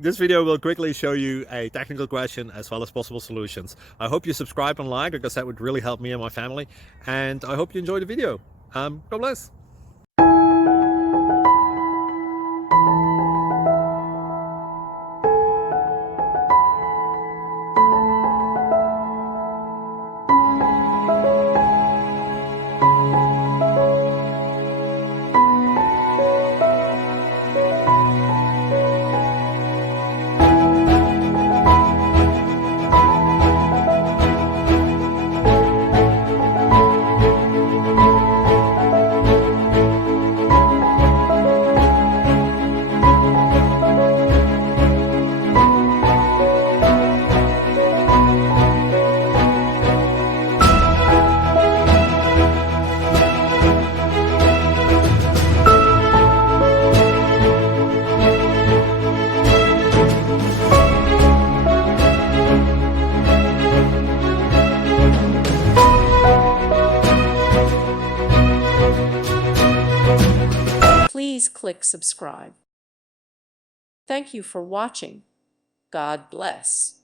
This video will quickly show you a technical question as well as possible solutions. I hope you subscribe and like, because that would really help me and my family. And I hope you enjoy the video. God bless. Please click subscribe. Thank you for watching. God bless.